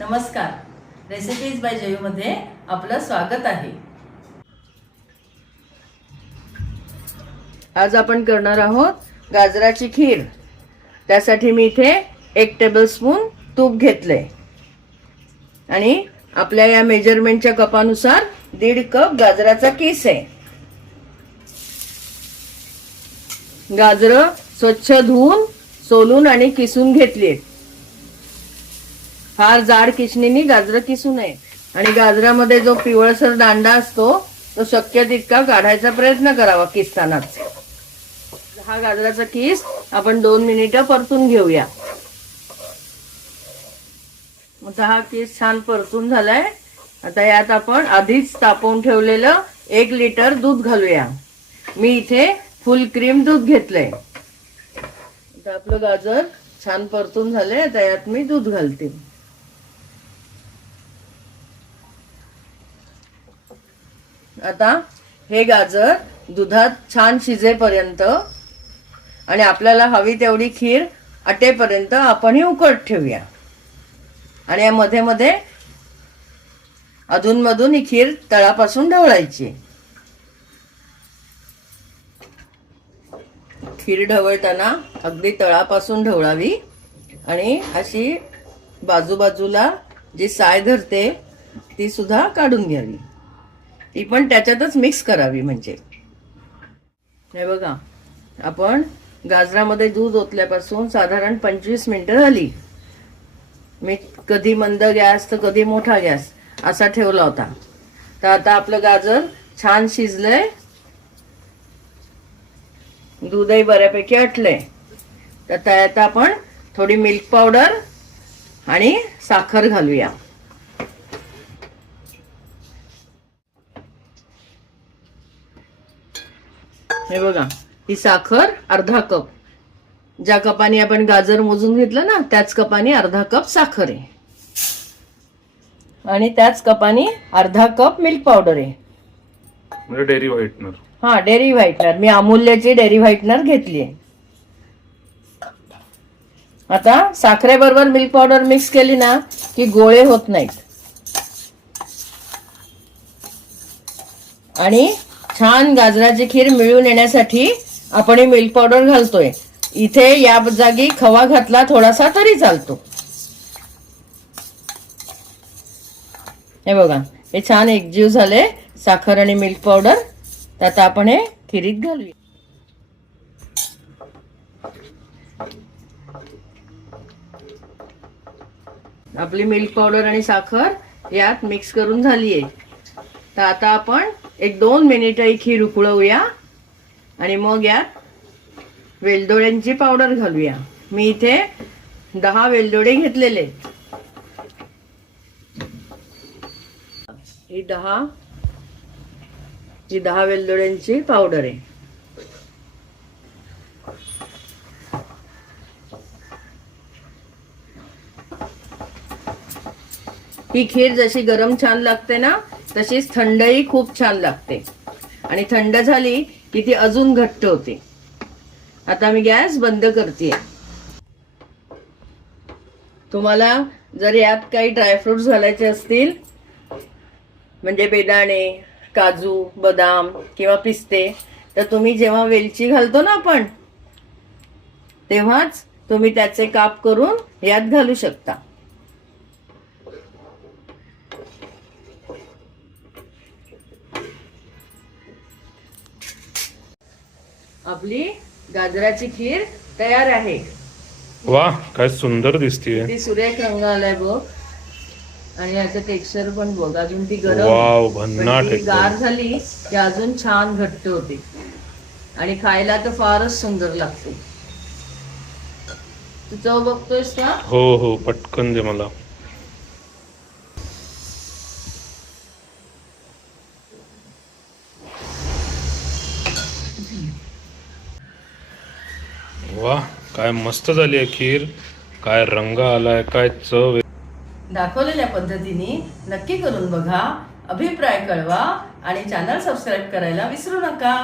नमस्कार. Recipes bye जयूमध्ये आपलं स्वागत आहे. आज आपण करणार आहोत गाजराची खीर. त्यासाठी मी इथे एक टेबलस्पून तूप घेतलंय. आणि आपल्या या मेजरमेंटच्या कपानुसार दीड कप गाजराचा केस आहे. गाजरं स्वच्छ धुवून सोलून आणि किसून घेतली फार जाड किसणीने गाजरं किसू नये. आणि गाजरामध्ये जो पिवळसर दांडा असतो तो शक्य तितका काढायचा प्रयत्न करावा किसतानाच. हा गाजराचा किस आपण दोन मिनिटं परतून घेऊया. आता हा केस छान परतून झालाय. आता यात आपण आधीच तापवून ठेवलेलं एक लिटर दूध घालूया. मी इथे फुल क्रीम दूध घेतलंय. आता आपलं गाजर छान परतून झालंय. आता यात मी दूध घालते. आता हे गाजर दुधात छान शिजेपर्यंत आणि आपल्याला हवी तेवढी खीर आटेपर्यंत आपण ही उकळत ठेवूया. आणि या मध्ये मध्ये अधूनमधून ही खीर तळापासून ढवळायची. खीर ढवळताना अगदी तळापासून ढवळावी आणि अशी बाजूबाजूला जी साय धरते ती सुद्धा काढून घ्यावी. ती पण त्याच्यातच मिक्स करावी म्हणजे. हे बघा आपण गाजरामध्ये दूध ओतल्यापासून साधारण पंचवीस मिनटं झाली. मी कधी मंद गॅस तर कधी मोठा गॅस असा ठेवला होता. तर आता आपलं गाजर छान शिजलंय. दूधही बऱ्यापैकी आटलंय. तर त्यात आपण थोडी मिल्क पावडर आणि साखर घालूया. हे बघा ही साखर अर्धा कप. ज्या कपाने आपण गाजर मोजून घेतलं ना त्याच कपाने अर्धा कप साखर आहे. आणि त्याच कपाने अर्धा कप मिल्क पावडर आहे. म्हणजे डेअरी व्हाईटनर. हा डेअरी व्हाईटनर. मी अमूल्यची डेअरी व्हाईटनर घेतली आता साखरेबरोबर मिल्क पावडर मिक्स केली ना की गोळे होत नाहीत. आणि छान गाजराची खीर मिळून येण्यासाठी आपण ही मिल्क पावडर घालतोय. इथे या जागी खवा घातला थोडासा तरी चालतो. हे बघा हे छान एकजीव झाले साखर आणि मिल्क पावडर त्यात आपण हे खिरीत घालूया. आपली मिल्क पावडर आणि साखर यात मिक्स करून झाली आहे तर आता आपण एक दोन मिनिटं ही खीर उकळवूया आणि मग यात वेलदोड्यांची पावडर घालूया. मी इथे दहा वेलदोडे घेतलेले. ही दहा ही दहा वेलदोड्यांची पावडर आहे. ही खीर जशी गरम छान लागते ना तशीच थंडही खूप छान लागते. आणि थंड झाली की ती अजून घट्ट होते. आता मी गॅस बंद करते. तुम्हाला जर यात काही ड्रायफ्रुट्स घालायचे असतील म्हणजे बेदाणे काजू बदाम किंवा पिस्ते तर तुम्ही जेव्हा वेलची घालतो ना आपण तेव्हाच तुम्ही त्याचे काप करून यात घालू शकता. आपली गाजराची खीर तयार आहे. वा काय सुंदर दिसतीये. ती सुरेख रंग आलाय बघ. आणि याचं टेक्स्चर पण बघ अजून ती गरम. वाव पण भन्नाट ती एकदम. गार झाली की अजून छान घट्ट होते. आणि खायला तर फारच सुंदर लागते. तू चव बघतोयस का? हो हो पटकन दे मला. वा काय मस्त झाली आहे खीर काय रंग आलाय काय चव दाखवलेल्या पद्धतीने नक्की करून बघा अभिप्राय कळवा आणि चॅनल सबस्क्राईब करायला विसरू नका.